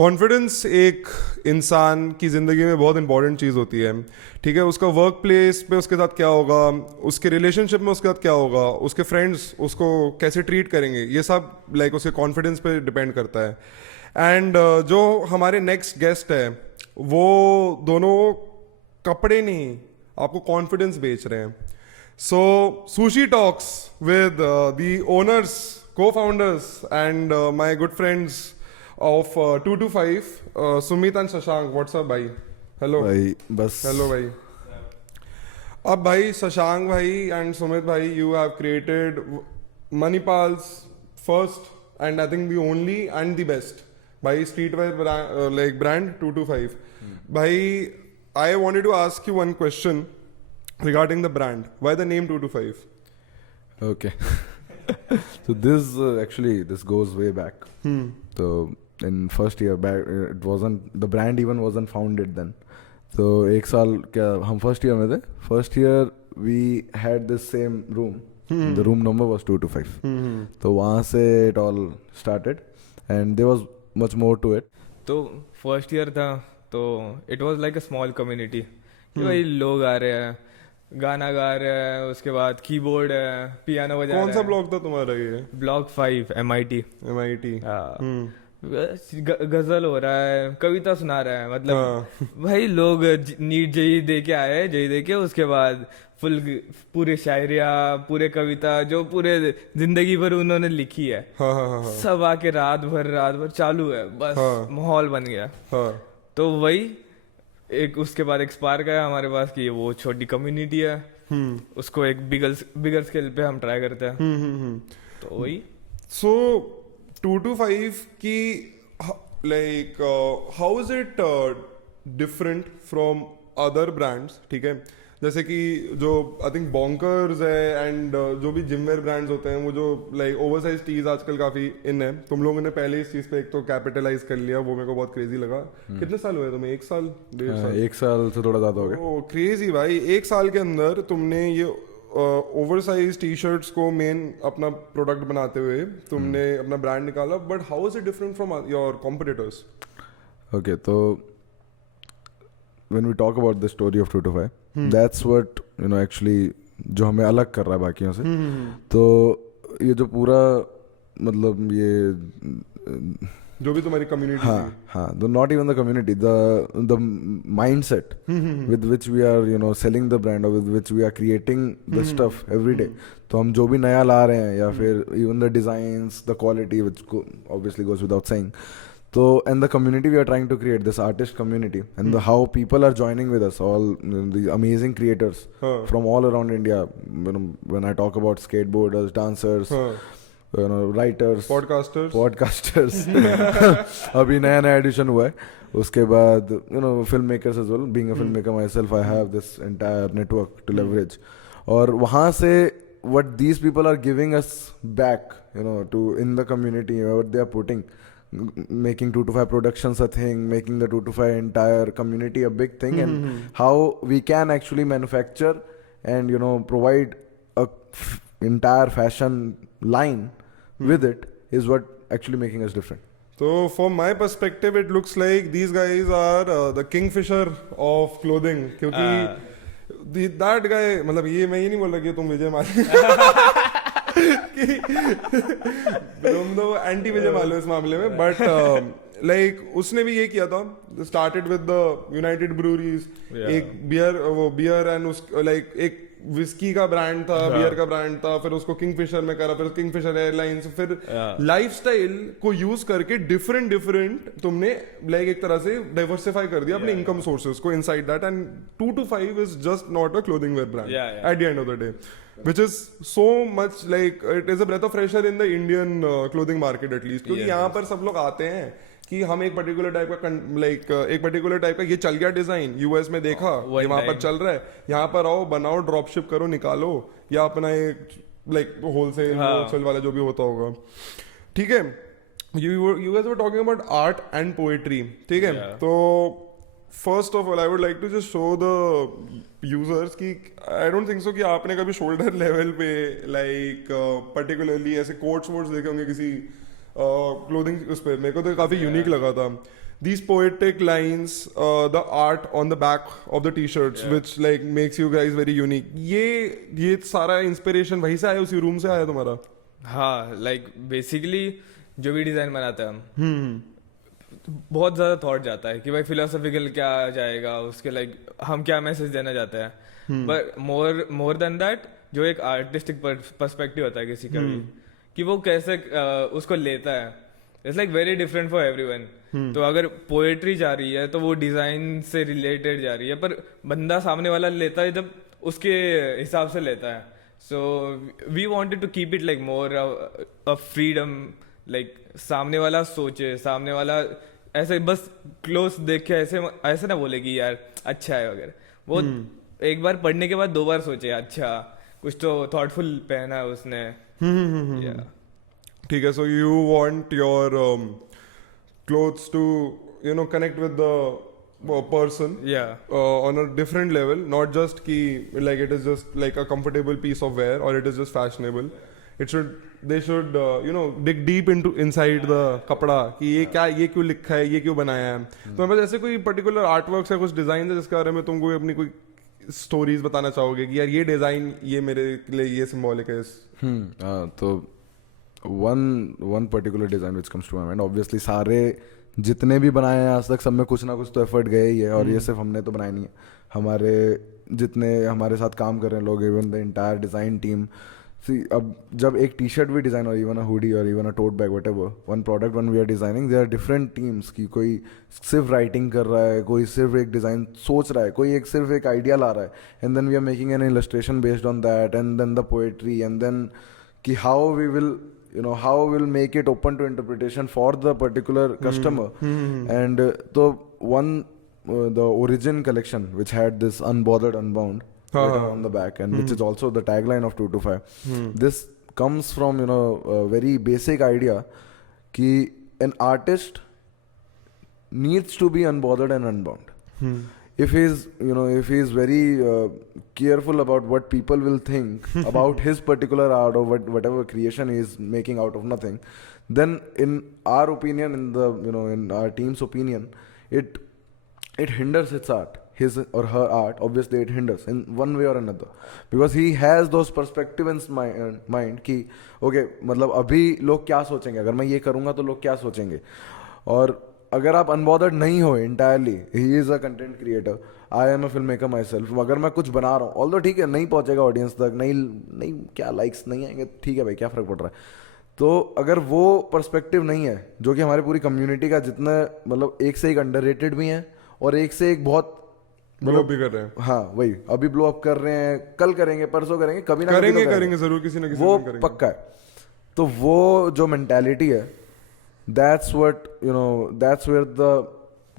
Confidence एक इंसान की ज़िंदगी में बहुत इंपॉर्टेंट चीज़ होती है, ठीक है। उसका वर्क प्लेस पे उसके साथ क्या होगा, उसके रिलेशनशिप में उसके साथ क्या होगा, उसके फ्रेंड्स उसको कैसे ट्रीट करेंगे, ये सब लाइक उसके कॉन्फिडेंस पे डिपेंड करता है। एंड जो हमारे नेक्स्ट गेस्ट है वो दोनों कपड़े नहीं, आपको कॉन्फिडेंस बेच रहे हैं। So Sushi talks with the owners, co-founders and my good friends of 225, Sumit and Shashank. What's up भाई? Hello भाई बस hello भाई। अब भाई शशांक भाई and Sumit भाई, you have created Manipal's first and I think the only and the best भाई streetwear like brand 225। भाई I wanted to ask you one question regarding the brand. Why the name 225? okay. So this actually this goes way back. So in first year back, it wasn't, the brand even wasn't founded then. So एक साल क्या हम first year में थे. First year we had this same room. The room number was 225. तो वहाँ से it all started and there was much more to it. तो फर्स्ट ईयर था तो it was like a small community कि भाई लोग आ रहे हैं, गाना गा रहे हैं, उसके बाद कीबोर्ड है, पियानो बजा रहे हैं। कौन सा ब्लॉग था तुम्हारा ये? Block 5 MIT। MIT। गजल हो रहा है, कविता सुना रहा है, मतलब भाई लोग नीट जेई दे के आए, जेई दे के उसके बाद फुल पूरे शायरिया, पूरे कविता जो पूरे जिंदगी भर उन्होंने लिखी है, सब आके रात भर चालू है, बस माहौल बन गया। तो वही एक उसके बाद एक स्पार्क आया हमारे पास कि वो छोटी कम्युनिटी है, उसको एक बिगर स्केल पे हम ट्राई करते हैं। तो वही सो 225 की like how is it different from other brands, ठीक है। जैसे कि जो आई थिंक बॉन्कर्स है एंड जो भी जिमवेयर ब्रांड्स होते हैं, वो जो लाइक ओवरसाइज टीज आजकल काफी इन है। तुम लोगों ने पहले इस चीज पे एक तो कैपिटलाइज कर लिया, वो मेरे को बहुत क्रेजी लगा। कितने साल हुए तुम्हें? एक साल, 1.5 साल? एक साल से थोड़ा ज्यादा हो गया। ओ क्रेजी भाई, एक साल के अंदर तुमने ये ओवरसाइज टी शर्ट्स को मेन अपना प्रोडक्ट बनाते हुए तुमने अपना ब्रांड निकाला। But how is it different from your competitors? Okay, तो when we talk about the story of 225, that's what actually जो हमें अलग कर रहा है बाकियों से। तो ये जो पूरा मतलब ये जो भी तुम्हारी कम्युनिटी, हाँ, the not even the community, the mindset with which we are selling the brand or with which we are creating the stuff every day. तो हम जो भी नया ला रहे हैं या फिर even the designs, the quality which obviously goes without saying. So, and the community we are trying to create, this artist community, and how people are joining with us, all the amazing creators from all around India. When I talk about skateboarders, dancers, writers, podcasters, अभी नया addition हुआ है। उसके बाद film makers as well. Being a filmmaker myself, I have this entire network to leverage. और वहाँ से what these people are giving us back, to in the community, what they are putting. Making 225 productions a thing, making the 225 entire community a big thing, and how we can actually manufacture and provide a entire fashion line with it is what actually making us different. So from my perspective it looks like these guys are the kingfisher of clothing, क्योंकि that guy, मतलब ये मैं ये नहीं बोल रहा कि तुम विजय माल्या तुम तो एंटी विजय माल्या इस मामले में, बट लाइक उसने भी ये किया था। Started with the United breweries, एक बियर एंड उस लाइक एक विस्की का ब्रांड था, बियर का ब्रांड था, फिर उसको किंगफिशर में करा, फिर किंगफिशर एयरलाइंस, फिर लाइफस्टाइल को यूज करके डिफरेंट तुमने लाइक एक तरह से डाइवर्सिफाई कर दिया अपने इनकम सोर्सेज को inside that. And 225 is just not a clothing wear brand eight the end of the day, which is so much like it is a breath of fresh air in the Indian clothing market at least, क्योंकि यहाँ पर सब लोग आते हैं कि हम एक पर्टिकुलर टाइप का एक पर्टिकुलर टाइप का ये चल गया डिजाइन, यूएस में देखा, ये वहां पर चल रहा है, यहाँ पर आओ बनाओ, ड्रॉप शिप करो, निकालो, या अपना एक लाइक होलसेल वाला जो भी होता होगा, ठीक है। you guys were talking about art and poetry, ठीक है। तो first of all I would like to just show the users कि आई डोंट थिंक सो कि आपने कभी शोल्डर लेवल पे लाइक पर्टिकुलरली ऐसे कोट्स वोट्स देखे होंगे किसी क्लोथिंग उस पर। मेरे को तो काफी यूनिक लगा था। these poetic lines, the art on the back of the t-shirts, which like makes you guys very unique. ये सारा inspiration वहीं से आया, उसी room से आया तुम्हारा? हाँ, like basically जो भी डिजाइन बनाते हैं हम, बहुत ज्यादा थॉट जाता है कि भाई फिलोसॉफिकल क्या जाएगा उसके, लाइक हम क्या मैसेज देना चाहते हैं, बट मोर देन दैट जो एक आर्टिस्टिक पर्सपेक्टिव होता है किसी का भी, कि वो कैसे उसको लेता है, it's like very different for everyone. तो अगर पोएट्री जा रही है तो वो डिजाइन से रिलेटेड जा रही है, पर बंदा सामने वाला लेता है जब उसके हिसाब से लेता है. So we wanted to keep it like more a freedom, like सामने वाला सोचे, सामने वाला ऐसे बस क्लोज देख के ऐसे ना बोले कि यार अच्छा है वगैरह, वो एक बार पढ़ने के बाद 2 बार सोचे अच्छा कुछ तो थॉटफुल पहना है उसने. Yeah. ठीक है, so you want your clothes to connect with the person Yeah. on a different level, not just ki like it is just like a comfortable piece of wear or it is just fashionable. They should dig deep into inside the कपड़ा कि ये क्यों लिखा है, ये क्यों बनाया है. तो मेरे पास ऐसे कोई पर्टिकुलर आर्ट वर्क है, कुछ डिजाइन है जिसके बारे में तुम कोई अपनी कोई स्टोरीज बताना चाहोगे कि यार ये डिजाइन ये मेरे लिए ये सिंबॉलिक है. तो one particular design which comes to my mind, obviously सारे जितने भी बनाए हैं आज तक सब में कुछ ना कुछ तो एफर्ट गया ही है, और ये सिर्फ हमने तो बनाए नहीं है, हमारे जितने हमारे साथ काम कर रहे हैं लोग, even the entire design team. अब जब एक टी शर्ट भी डिज़ाइन, और इवन अ हुडी और even a tote bag, whatever one product one we are designing, there are different teams की कोई सिर्फ राइटिंग कर रहा है, कोई सिर्फ एक डिज़ाइन सोच रहा है, कोई सिर्फ एक आइडिया ला रहा है, and then we are making an illustration based on that, and then the poetry, and then कि how we will how we'll make it open to interpretation for the particular customer. And so the origin collection which had this unbothered unbound written on the back, and which is also the tagline of 2 to 5, this comes from a very basic idea ki an artist needs to be unbothered and unbound. If he's very careful about what people will think about his particular art or whatever creation he is making out of nothing, then in our opinion, in our team's opinion, it hinders its art, his or her art. Obviously it hinders in one way or another, because he has those perspective in mind कि okay, मतलब अभी लोग क्या सोचेंगे, अगर मैं ये करूँगा तो लोग क्या सोचेंगे. और अगर आप अनबॉदर्ड नहीं हो entirely, he is a content creator, I am a film maker my self, अगर मैं कुछ बना रहा हूँ, ऑल्दो ठीक है नहीं पहुँचेगा ऑडियंस तक, नहीं क्या लाइक्स नहीं आएंगे, ठीक है भाई क्या फ़र्क पड़ रहा है. तो अगर वो पर्सपेक्टिव नहीं है जो कि हमारी पूरी कम्युनिटी का जितना मतलब एक से एक अंडररेटेड भी हैं और एक से एक बहुत ब्लो भी कर रहे हैं, हाँ वही अभी ब्लो अप कर रहे हैं, कल करेंगे परसों करेंगे, कभी ना करेंगे जरूर, किसी ना किसी वो दिन पक्का है. तो वो जो मेंटालिटी है, that's where the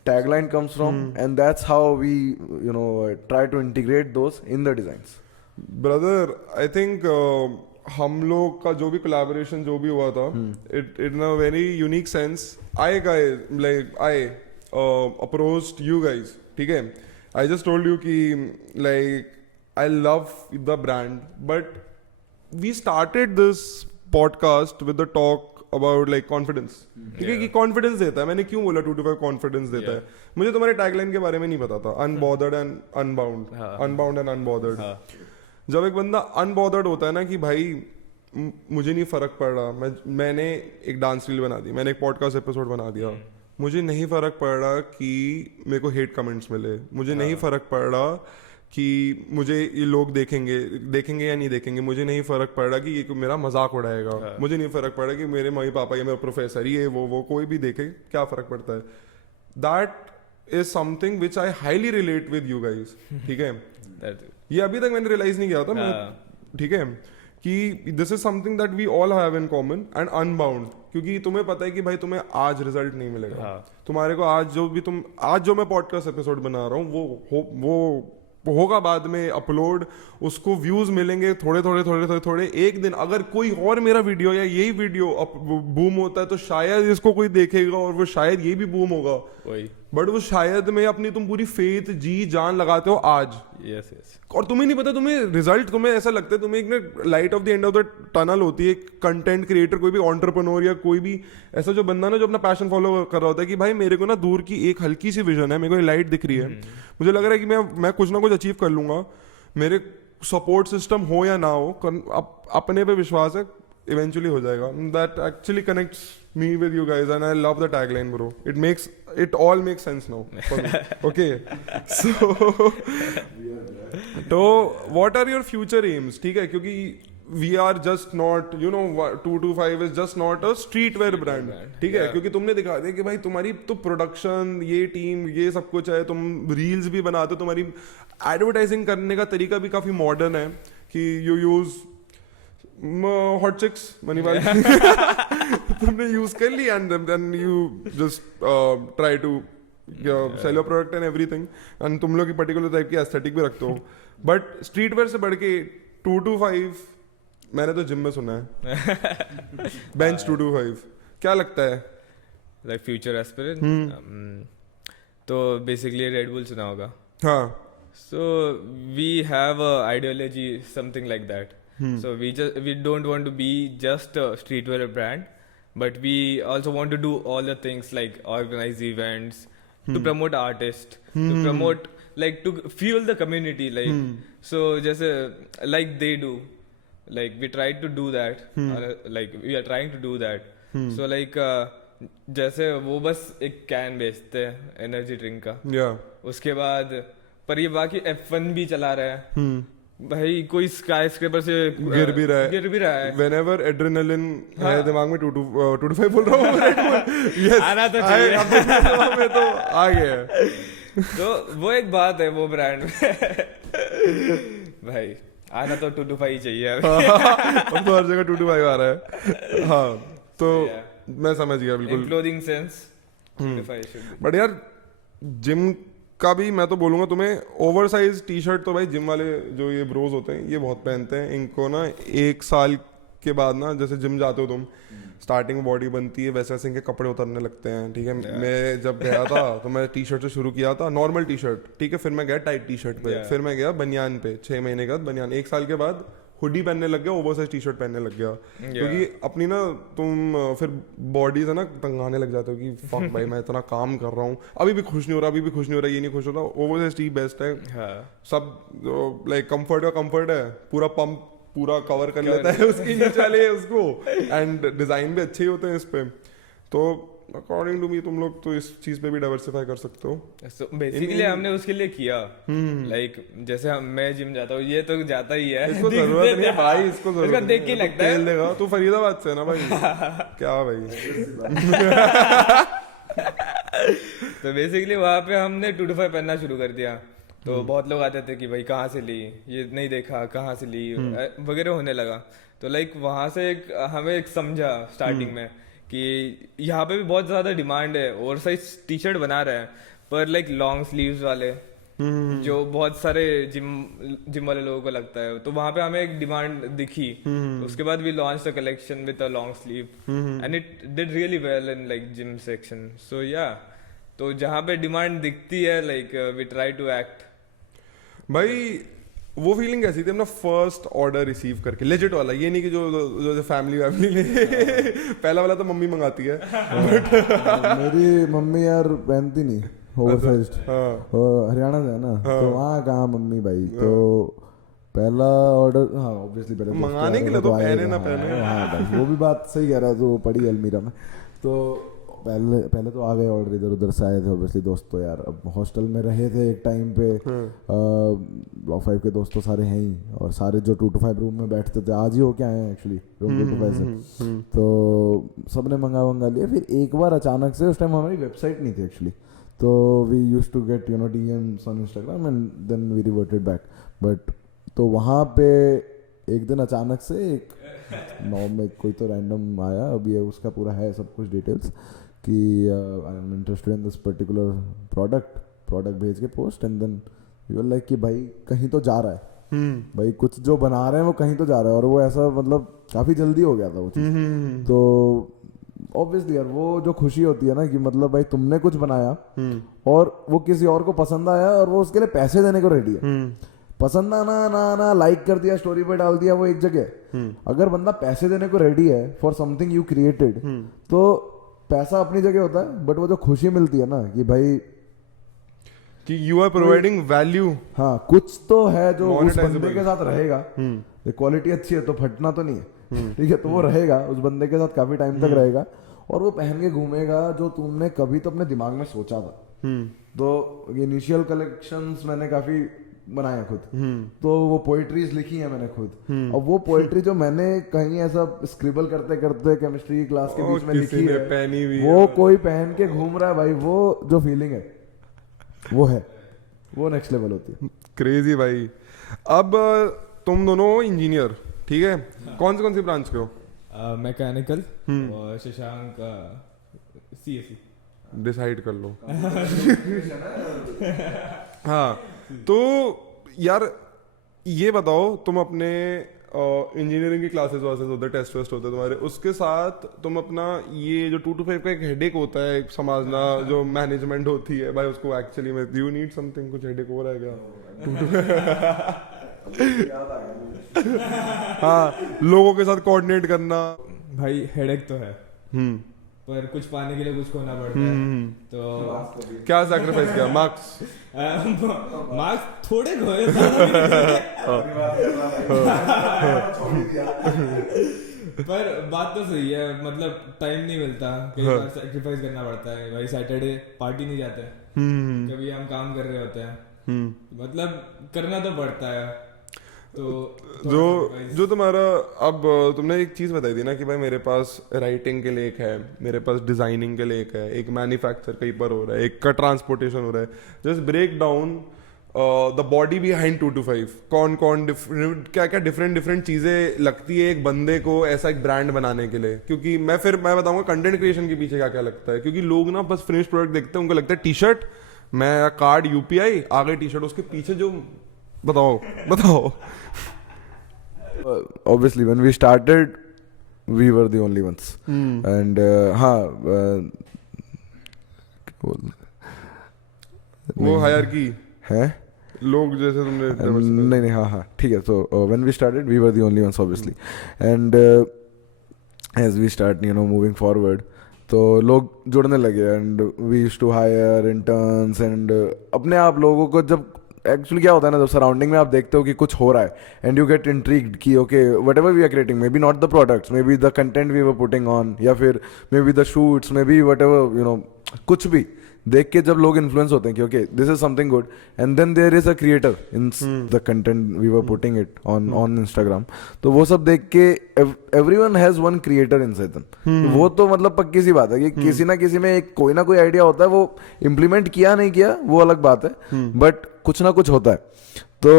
tagline comes from, and that's how we try to integrate those in the designs. Brother, I think हम लोग का जो भी collaboration जो भी हुआ था, it in a very unique sense, I approached you guys, ठीक है. I just told you कि like I love the brand, but we started this podcast with the talk about like confidence. ठीक है कि confidence देता है, मैंने क्यों बोला 2 to 5 confidence देता है. मुझे तुम्हारे tagline के बारे में नहीं पता था, unbothered and unbound, unbound and unbothered. जब एक बंदा unbothered होता है ना कि भाई मुझे नहीं फर्क पड़ रहा, मैंने एक डांस रील बना दी, मैंने एक पॉडकास्ट एपिसोड बना दिया, मुझे नहीं फर्क पड़ रहा कि मेरे को हेट कमेंट्स मिले, मुझे नहीं फर्क पड़ रहा कि मुझे ये लोग देखेंगे या नहीं देखेंगे, मुझे नहीं फर्क पड़ रहा कि ये मेरा मजाक उड़ाएगा, मुझे नहीं फर्क पड़ रहा कि मेरे मम्मी पापा या मेरा प्रोफेसर ये वो कोई भी देखे, क्या फर्क पड़ता है. That is something which I highly relate with you guys. ठीक है, ये अभी तक मैंने रियलाइज नहीं किया था, ठीक है, कि this is something that we all have in common. And unbound, क्योंकि तुम्हें पता है कि भाई तुम्हें आज रिजल्ट नहीं मिलेगा, तुम्हारे को आज जो मैं पॉडकास्ट एपिसोड बना रहा हूँ वो होगा बाद में अपलोड, उसको व्यूज मिलेंगे थोड़े. एक दिन अगर कोई और मेरा वीडियो या यही वीडियो बूम होता है तो शायद इसको कोई देखेगा और वो शायद ये भी बूम होगा. बट वो शायद में अपनी तुम पूरी फेथ जी जान लगाते हो आज, यस यस और तुम्हें नहीं पता तुम्हें रिजल्ट, तुम्हें ऐसा लगता है तुम्हें एक light of the end of the tunnel होती है। एक कंटेंट क्रिएटर, कोई भी एंटरप्रेन्योर या कोई भी ऐसा जो बंदा ना जो अपना पैशन फॉलो कर रहा होता है कि भाई मेरे को ना दूर की एक हल्की सी विजन है, मेरे को लाइट दिख रही है, मुझे लग रहा है कि मैं कुछ ना कुछ अचीव कर लूंगा, मेरे सपोर्ट सिस्टम हो या ना हो, अपने पे विश्वास है, इवेंचुअली हो जाएगा। That actually connects me with you guys and I love the tagline bro, it all makes sense now for me. Okay so तो what are your future aims, ठीक है, क्योंकि we are just not 225 is just not a streetwear brand, ठीक है, क्योंकि तुमने दिखा दिया कि भाई तुम्हारी तो प्रोडक्शन, ये टीम, ये सब कुछ है, तुम रील्स भी बनाते हो, तुम्हारी एडवर्टाइजिंग करने का तरीका भी काफी मॉडर्न है कि you use hot chicks money वाली तुमने यूज कर ली and then you just try to sell your product and everything, and तुम लोग की पर्टिकुलर टाइप की एस्थेटिक भी रखते हो। बट स्ट्रीट वेयर से बढ़ के 225 मैंने तो जिम में सुना है बेंच 225, क्या लगता है? लाइक फ्यूचर एस्पिरेंट, तो बेसिकली रेड बुल सुना होगा। हाँ, So we have a ideology, something like that. So we don't want to be just a streetwear brand, but we also want to do all the things like organize events, to promote artists, to promote like to fuel the community, like so just like they do, like we tried to do that, like we are trying to do that. So like जैसे वो बस एक can बेचते हैं energy drink का, yeah, उसके बाद पर ये बाकी F1 भी चला रहा है, भाई कोई स्काई स्क्रेपर से गिर भी रहा है। Whenever adrenaline है दिमाग में 225 बोल रहा हूँ yes, आना तो चाहिए। अब दिमाग में तो आ गया है। तो वो एक बात है वो ब्रांड भाई आना तो 225 ही चाहिए अब तो हर जगह 225 आ रहा है। हाँ तो मैं समझ गया बिल्कुल। Clothing sense 225 should be। But यार जिम का भी मैं तो बोलूंगा तुम्हें, ओवर साइज टी शर्ट तो भाई जिम वाले जो ये ब्रोज होते हैं ये बहुत पहनते हैं। इनको ना 1 साल के बाद ना, जैसे जिम जाते हो तुम, स्टार्टिंग में बॉडी बनती है, वैसे वैसे इनके कपड़े उतरने लगते हैं, ठीक है। मैं जब गया था तो मैं टी शर्ट से शुरू किया था, नॉर्मल टी शर्ट, ठीक है, फिर मैं गया टाइट टी शर्ट पे, फिर मैं गया बनियान पे, 6 महीने के बाद बनियान, 1 साल के बाद हुडी पहनने लग गया, ओवर साइज टी शर्ट पहनने लग गया, क्योंकि अपनी ना तुम फिर बॉडी से ना तंगाने लग जाते हो कि फक भाई मैं इतना काम कर रहा हूँ, अभी भी खुश नहीं हो रहा, अभी भी खुश नहीं हो रहा, ये नहीं खुश हो रहा। ओवर साइज टी बेस्ट है। सब लाइक कंफर्ट का कंफर्ट है, पूरा पंप पूरा कवर कर लेता है उसकी नीचे वाले उसको, एंड डिजाइन भी अच्छे ही होते हैं इस पे। तो अकॉर्डिंग टू मी तुम लोग तो इस चीज पे भी डाइवर्सिफाई कर सकते हो। So बेसिकली हमने उसके लिए किया, लाइक जैसे मैं जिम जाता हूँ, ये तो जाता ही है, इसको जरूरत नहीं है भाई, इसको जरूरत नहीं, देख के लगता है देगा तू फरीदाबाद से है ना भाई क्या भाई। तो बेसिकली वहाँ पे हमने 225 पहनना शुरू कर दिया, तो बहुत लोग आते थे कि भाई कहाँ से ली, ये नहीं देखा कहाँ से ली वगैरह होने लगा। तो लाइक वहाँ से हमें एक समझा स्टार्टिंग में कि यहाँ पे भी बहुत ज्यादा डिमांड है, ओवर साइज टी शर्ट बना रहे हैं, पर लाइक लॉन्ग स्लीव्स वाले जो बहुत सारे जिम वाले लोगों को लगता है, तो वहाँ पे हमें एक डिमांड दिखी। उसके बाद we launch the collection with a long sleeve and it did really well in like gym section. So yeah, तो जहाँ पे डिमांड दिखती है like we try to act. भाई वो फीलिंग कैसी थी अपना फर्स्ट ऑर्डर रिसीव करके, लेजिट वाला, ये नहीं कि जो फैमिली वैमिली में पहला वाला तो मम्मी मंगाती है मेरी मम्मी यार पहनती नहीं ओवरसाइज्ड, हरियाणा से है ना, तो वहाँ कहाँ मम्मी भाई, तो पहला ऑर्डर, हाँ ऑब्वियसली पहले मंगाने के लिए तो पहने ना पहने, हाँ भाई वो भी बात सही कह रहा, तो पड़ी अलमीरा में, तो पहले तो आ गए ऑर्डर, इधर उधर से आए थे ऑब्वियसली दोस्त, तो यार अब हॉस्टल में रहे थे एक टाइम पे, ब्लॉक 5 के दोस्त तो सारे हैं ही, और सारे जो 225 रूम में बैठते थे आज ही होके आए हैं एक्चुअली रूम 225 से, तो सबने मंगा लिए। फिर एक बार अचानक से, उस टाइम हमारी वेबसाइट नहीं थी एक्चुअली, तो we used to get DMs on Instagram and then we reverted back, but तो वहाँ पे एक दिन अचानक से एक नॉर्म में कोई तो रैंडम आया, अभी उसका पूरा है सब कुछ डिटेल्स कि I am interested in this particular product भेज के post, and then you are like कि भाई कहीं तो जा रहा है, भाई कुछ जो बना रहे हैं वो कहीं तो जा रहा है, और वो ऐसा मतलब काफ़ी जल्दी हो गया था वो चीज़, तो ऑब्वियसली यार वो जो खुशी होती है ना कि मतलब भाई तुमने कुछ बनाया और वो किसी और को पसंद आया और वो उसके लिए पैसे देने को रेडी है। पसंद आना ना आना, लाइक कर दिया, स्टोरी पे डाल दिया, वो एक जगह। अगर बंदा पैसे देने को रेडी है फॉर समथिंग यू क्रिएटेड, तो पैसा अपनी जगह होता है, बट वो जो खुशी मिलती है ना कि भाई कि यू आर प्रोवाइडिंग वैल्यू। हाँ कुछ तो है जो उस Monetizable। बंदे के साथ रहेगा। क्वालिटी अच्छी है तो फटना तो नहीं है, ठीक है, तो वो रहेगा उस बंदे के साथ काफी टाइम तक रहेगा और वो पहन के घूमेगा जो तुमने कभी तो अपने दिमाग में सोचा था। तो इनिशियल कलेक्शंस मैंने काफी बनाया खुद, तो वो पोएट्रीज लिखी है मैंने खुद। और वो पोएट्री जो मैंने कहीं ऐसा स्क्रिबल करते करते केमिस्ट्री की क्लास के बीच में लिखी है, पहनी हुई वो कोई पहन के घूम रहा है भाई, वो जो फीलिंग है वो है, वो नेक्स्ट लेवल होती है। क्रेजी भाई। अब तुम दोनों इंजीनियर, ठीक है, कौन सी ब्रांच के हो? मैकेनिकल और शशांक सीएससी। डिसाइड कर लो। हाँ, तो यार ये बताओ, तुम अपने इंजीनियरिंग की क्लासेस वासेस होते हैं, टेस्ट वेस्ट होते हैं तुम्हारे, उसके साथ तुम अपना ये जो 2 to 5 का एक हेडेक होता है एक समझना, जो मैनेजमेंट होती है भाई, उसको एक्चुअली में यू नीड समथिंग, कुछ हेडेक हो रहा है क्या? हाँ, लोगों के साथ कोऑर्डिनेट करना। भाई हेडेक तो है, पर कुछ पाने के लिए कुछ खोना पड़ता है। तो क्या सैक्रिफाइस किया? मार्क्स? मार्क्स थोड़े खोए। पर बात तो सही है, मतलब टाइम नहीं मिलता, कई बार सैक्रिफाइस करना पड़ता है भाई। सैटरडे पार्टी नहीं जाते, कभी हम काम कर रहे होते हैं, मतलब करना तो पड़ता है। तो जो तुम्हारा, अब तुमने एक चीज बताई थी ना कि भाई मेरे पास राइटिंग के लिए एक है, मेरे पास डिजाइनिंग के लिए एक है, एक मैन्युफैक्चर कहीं पर हो रहा है, एक का ट्रांसपोर्टेशन हो रहा है। Just break down the body behind 2 to 5, कौन क्या क्या डिफरेंट चीजें लगती है एक बंदे को ऐसा एक ब्रांड बनाने के लिए? क्योंकि मैं बताऊंगा कंटेंट क्रिएशन के पीछे क्या क्या लगता है, क्योंकि लोग ना बस फिनिश प्रोडक्ट देखते हैं, उनको लगता है टी शर्ट, मैं कार्ड यूपीआई आगे टी शर्ट, उसके पीछे जो बताओ। Obviously when we started we were the only ones and वो हायरार्की है लोग जैसे तुमने नहीं हाँ ठीक है। so when we started we were the only ones obviously and as we start moving forward, तो लोग जुड़ने लगे and we used to hire interns and अपने आप लोगों को, जब एक्चुअली क्या होता है ना, जब सराउंडिंग में आप देखते हो कि कुछ हो रहा है एंड यू गेट इंट्रीग्ड कि okay whatever we are creating, maybe not the products, maybe the content we were putting on, या फिर maybe the shoots, maybe whatever कुछ भी देख के जब लोग influence होते हैं कि okay this is something good, and then there is a creator in the content we were putting it on Instagram, तो वो सब देख के everyone has one creator inside them. वो तो मतलब पक्की सी बात है कि किसी ना किसी में एक कोई ना कोई आइडिया होता है, वो इम्प्लीमेंट किया नहीं किया वो अलग बात है, बट कुछ ना कुछ होता है। तो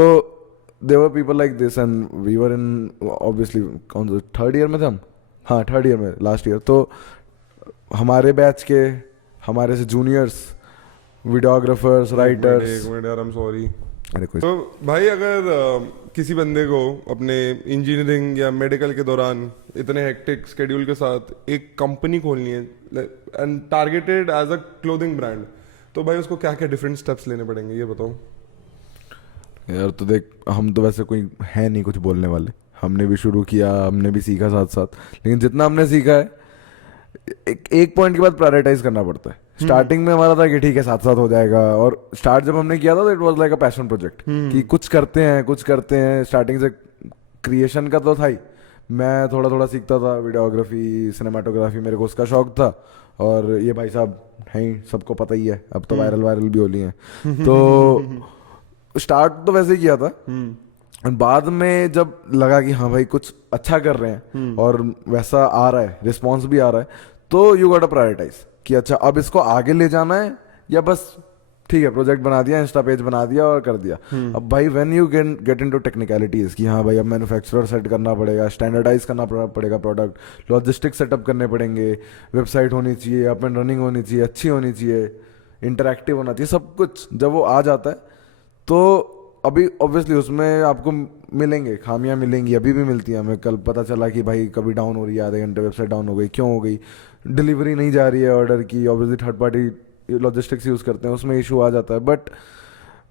there were people like this and we were in obviously कौन सा 3rd ईयर में थे हम, हाँ 3rd ईयर में लास्ट ईयर। तो हमारे बैच के, हमारे से जूनियर्स, वीडियोग्राफर्स, राइटर्स, एक मिनट यार, आई एम सॉरी। अरे कोई, तो भाई अगर किसी बंदे को अपने इंजीनियरिंग या मेडिकल के दौरान इतने हेक्टिक स्केड्यूल के साथ एक कंपनी खोलनी है and targeted as a clothing brand, तो भाई उसको क्या क्या डिफरेंट स्टेप्स लेने पड़ेंगे, ये बताओ यार। तो देख, हम तो वैसे कोई है नहीं कुछ बोलने वाले, हमने भी शुरू किया, हमने भी सीखा साथ साथ, लेकिन जितना हमने सीखा है एक पॉइंट के बाद प्रायोरिटाइज करना पड़ता है। स्टार्टिंग में हमारा था कि ठीक है साथ साथ हो जाएगा, और स्टार्ट जब हमने किया था तो it was like a passion project कि कुछ करते हैं। स्टार्टिंग से क्रिएशन का तो था ही, मैं थोड़ा थोड़ा सीखता था, वीडियोग्राफी, सिनेमाटोग्राफी, मेरे को उसका शौक था, और ये भाई साहब हैं ही, सबको पता ही है, अब तो वायरल भी हो ली हैं। तो स्टार्ट तो वैसे ही किया था, बाद में जब लगा कि हाँ भाई कुछ अच्छा कर रहे हैं और वैसा आ रहा है, रिस्पॉन्स भी आ रहा है, तो यू गॉट अ प्रायोरिटाइज कि अच्छा अब इसको आगे ले जाना है, या बस ठीक है प्रोजेक्ट बना दिया, इंस्टा पेज बना दिया और कर दिया। अब भाई when you get into technicalities कि हाँ भाई अब मैन्युफैक्चरर सेट करना पड़ेगा, स्टैंडर्डाइज करना पड़ेगा प्रोडक्ट, लॉजिस्टिक सेटअप करने पड़ेंगे, वेबसाइट होनी चाहिए, अप एंड रनिंग होनी चाहिए, अच्छी होनी चाहिए, इंटरैक्टिव होना चाहिए, सब कुछ जब वो आ जाता है तो अभी ऑब्वियसली उसमें आपको मिलेंगे खामियां, मिलेंगी, अभी भी मिलती हैं हमें। कल पता चला कि भाई कभी डाउन हो रही है, आधे घंटे वेबसाइट डाउन हो गई, क्यों हो गई, डिलीवरी नहीं जा रही है ऑर्डर की, obviously third party logistics use करते हैं, उसमें इशू आ जाता है। बट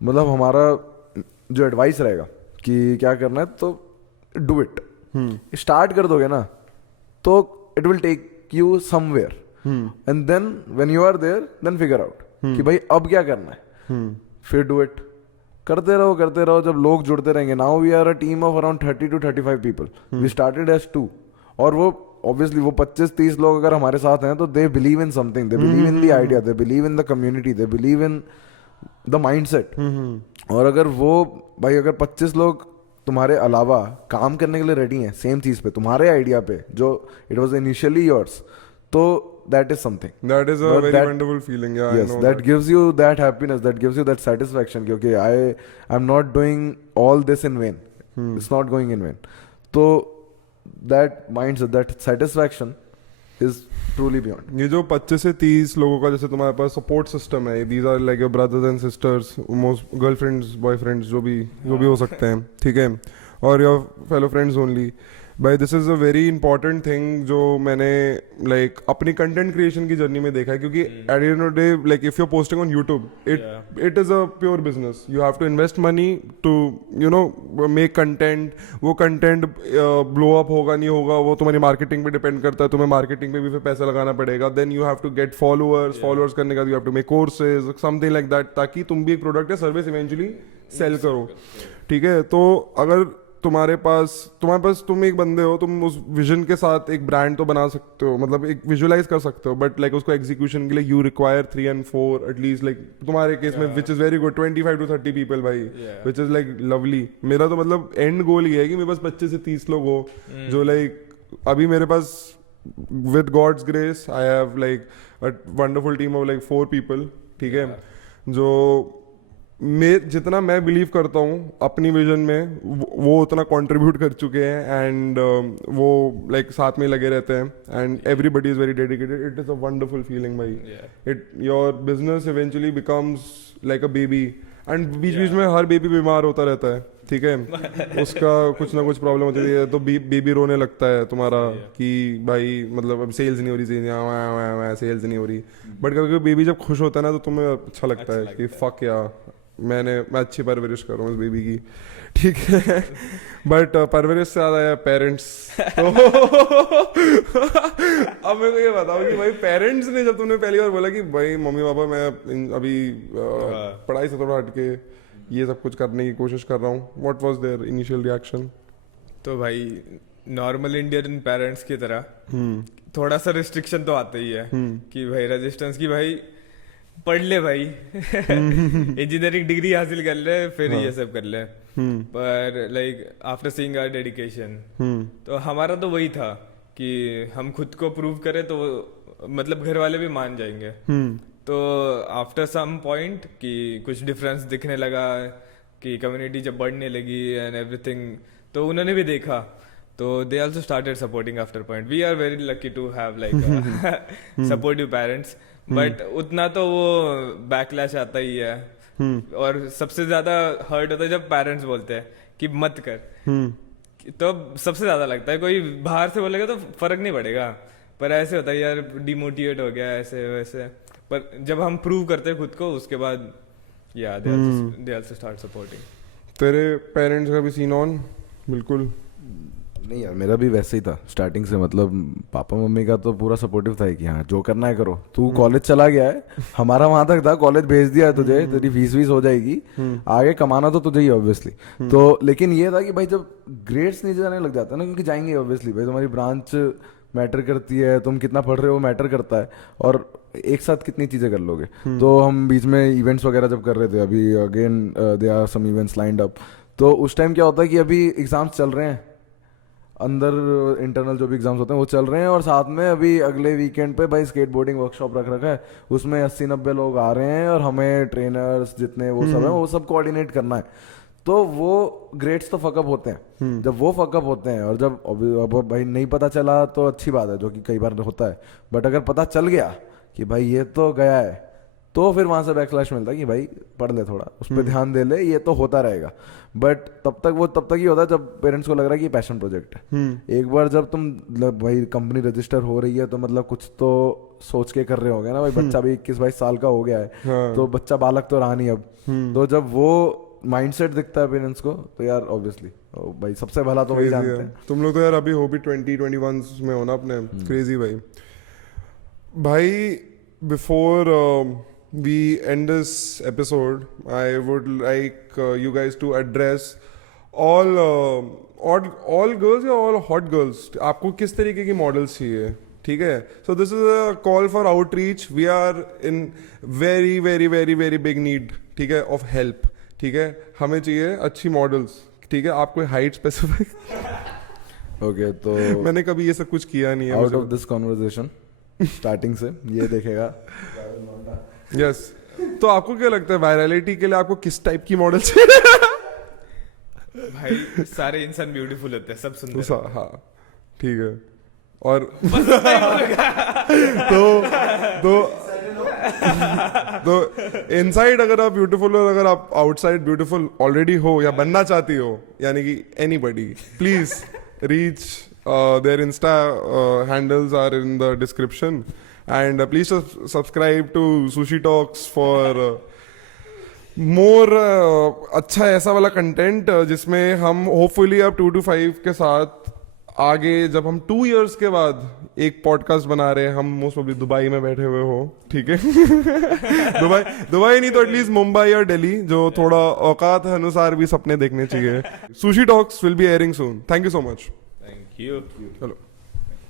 मतलब हमारा जो एडवाइस रहेगा कि क्या करना है, तो डू इट। स्टार्ट कर दोगे ना तो it will take you somewhere, and then when you are there then figure out कि भाई अब क्या करना है, फिर डू इट। करते रहो, जब लोग जुड़ते रहेंगे। Now we are a team of around 30 to 35 people, we started as 2, और वो ऑब्वियसली वो 25-30 लोग अगर हमारे साथ हैं तो they believe in something, they believe in the idea, they believe in the community, they believe in the mindset. और अगर वो भाई अगर 25 लोग तुम्हारे अलावा काम करने के लिए रेडी हैं सेम चीज पे, तुम्हारे आइडिया पे जो इट वाज इनिशियली योर्स, तो that is something. That is a But very that- wonderful feeling. Yeah, Yes, I know that gives you that happiness, that gives you that satisfaction क्योंकि I'm not doing all this in vain. It's not going in vain. So that mindset, that satisfaction is truly beyond. ये जो 25 से 30 लोगों का जैसे तुम्हारे पास support system है, these are like your brothers and sisters, most girlfriends, boyfriends, जो भी हो सकते हैं, ठीक है, और your fellow friends only. भाई this is a very important thing जो मैंने लाइक अपनी कंटेंट क्रिएशन की जर्नी में देखा है, क्योंकि at the end of the day like if you are posting on YouTube, it is a pure business, you have to invest money to you know make content. वो content blow up होगा नहीं होगा वो तुम्हारी marketing पे depend करता है, तुम्हें मार्केटिंग पे भी फिर पैसा लगाना पड़ेगा, then you have to get followers करने का you have to make courses something like that, ताकि तुम भी एक प्रोडक्ट या सर्विस इवेंचुअली सेल करो, ठीक है। तो अगर तुम्हारे पास तुम एक बंदे हो, तुम उस विजन के साथ एक ब्रांड तो बना सकते हो, मतलब एक विजुअलाइज कर सकते हो, बट लाइक उसको एग्जीक्यूशन के लिए you require 3 and 4 at least, like तुम्हारे केस में which is very good 25 to 30 people भाई, विच इज लाइक लवली। मेरा तो मतलब एंड गोल ये है कि मेरे पास 25 से 30 लोग हो जो लाइक अभी मेरे पास with God's grace I have like a wonderful team of like 4 people, ठीक है, जो जितना मैं बिलीव करता हूँ अपनी विजन में वो उतना कंट्रीब्यूट कर चुके हैं, एंड वो लाइक साथ में लगे रहते हैं, and everybody is very dedicated. It is a wonderful feeling भाई, it your business eventually becomes like a baby, and बीच बीच में हर बेबी बीमार होता रहता है, ठीक है, उसका कुछ ना कुछ प्रॉब्लम होती है, तो बेबी रोने लगता है तुम्हारा कि भाई मतलब अब सेल्स नहीं हो रही, सेल्स नहीं हो रही, बट कभी कभी बेबी जब खुश होता है ना तो तुम्हें अच्छा लगता है कि फक या मैं अच्छी परवरिश कर रहा हूँ इस बेबी की, ठीक है। बट परवरिश से ज्यादा है पेरेंट्स। तो अब मेरे को ये बताओ कि भाई पेरेंट्स ने जब तुमने पहली बार बोला कि भाई मम्मी पापा मैं अभी पढ़ाई से थोड़ा हटके ये सब कुछ करने की कोशिश कर रहा हूँ, what was their initial reaction? तो भाई नॉर्मल इंडियन पेरेंट्स की तरह थोड़ा सा रिस्ट्रिक्शन तो आता ही है कि भाई रेजिस्टेंस की भाई पढ़ ले भाई, इंजीनियरिंग डिग्री हासिल कर ले फिर ये सब कर ले, पर like after seeing our dedication तो हमारा तो वही था कि हम खुद को प्रूव करें तो मतलब घर वाले भी मान जाएंगे। तो आफ्टर सम पॉइंट कि कुछ डिफरेंस दिखने लगा कि कम्युनिटी जब बढ़ने लगी एंड एवरीथिंग, तो उन्होंने भी देखा, तो they also started supporting after point. We are very lucky to have like supportive parents, but उतना तो वो बैकलैश आता ही है, और सबसे ज्यादा हर्ट होता है जब पेरेंट्स बोलते हैं कि मत कर, तो सबसे ज्यादा लगता है। कोई बाहर से बोलेगा तो फर्क नहीं पड़ेगा, पर ऐसे होता है यार डिमोटिवेट हो गया ऐसे वैसे, पर जब हम प्रूव करते हैं खुद को उसके बाद या दे आल्सो स्टार्ट सपोर्टिंग। तेरे पेरेंट्स का भी सीन ऑन? बिल्कुल नहीं यार, मेरा भी वैसे ही था स्टार्टिंग से, मतलब पापा मम्मी का तो पूरा सपोर्टिव था कि हाँ जो करना है करो, तू कॉलेज चला गया है, हमारा वहां तक था कॉलेज भेज दिया है तुझे, तेरी फीस वीस हो जाएगी, आगे कमाना तो तुझे ही ऑब्वियसली। तो लेकिन ये था कि भाई जब ग्रेड्स नीचे जाने लग जाता है ना, क्योंकि जाएंगे ऑब्वियसली भाई, तुम्हारी ब्रांच मैटर करती है, तुम कितना पढ़ रहे हो मैटर करता है, और एक साथ कितनी चीजें कर लोगे। तो हम बीच में इवेंट्स वगैरह जब कर रहे थे, अभी again they are some events lined up, तो उस टाइम क्या होता है कि अभी एग्जाम्स चल रहे हैं, अंदर इंटरनल जो भी एग्जाम्स होते हैं वो चल रहे हैं, और साथ में अभी अगले वीकेंड पे भाई स्केट बोर्डिंग वर्कशॉप रख रखा है, उसमें 80-90 लोग आ रहे हैं, और हमें ट्रेनर्स जितने वो सब है वो सब कोऑर्डिनेट करना है। तो वो ग्रेड्स तो फकअप होते हैं, जब वो फकअप होते हैं, और जब अब भाई नहीं पता चला तो अच्छी बात है, जो कि कई बार होता है, बट अगर पता चल गया कि भाई ये तो गया है, तो फिर वहां से बैकफ्लैश मिलता है कि भाई पढ़ ले थोड़ा, उस पर ध्यान दे ले, ये तो होता रहेगा। बट तब तक ही होता है जब पेरेंट्स को लग रहा है कि पैशन प्रोजेक्ट है। एक बार जब तुम भाई कंपनी रजिस्टर हो रही है तो मतलब कुछ तो सोच के कर रहे होगे ना भाई, बच्चा भी 21-22 साल का हो गया है, तो बच्चा बालक तो रहा नहीं अब। तो जब वो माइंडसेट दिखता है पेरेंट्स को तो यार ऑब्वियसली भाई सबसे भला तो वही Crazy जानते है। हैं। तुम लोग तो यार अभी हो भी 20-21 में हो ना अपने, क्रेजी भाई before we end this episode, I would like you guys to address all girls या all hot girls, आपको किस तरीके की मॉडल्स चाहिए, ठीक है? So this is a call for outreach. We are in very big need, ठीक है, of help, ठीक है? हमें चाहिए अच्छी मॉडल्स, ठीक है? आपको हाइट स्पेसिफिक ओके, तो मैंने कभी ये सब कुछ किया नहीं है। Out of this conversation starting से ये देखेगा। यस, तो आपको क्या लगता है वायरलिटी के लिए आपको किस टाइप की मॉडल चाहिए? भाई सारे इंसान ब्यूटीफुल होते हैं, सब सुंदर। हाँ ठीक है। और तो इनसाइड अगर आप ब्यूटीफुल हो, अगर आप आउटसाइड ब्यूटीफुल ऑलरेडी हो या बनना चाहती हो, यानी कि anybody, please reach their insta handles are in the description and please subscribe to Sushi Talks for more अच्छा ऐसा वाला कंटेंट जिसमें हम होपफुली अब 2 to 5 के साथ आगे, जब हम 2 years के बाद एक पॉडकास्ट बना रहे हैं, हम मोस्ट ऑफ दुबई में बैठे हुए हो, ठीक है? दुबई नहीं तो एटलीस्ट मुंबई या दिल्ली, जो थोड़ा औकात अनुसार भी सपने देखने चाहिए। Sushi Talks will be airing soon. Thank you so much. Thank you. चलो।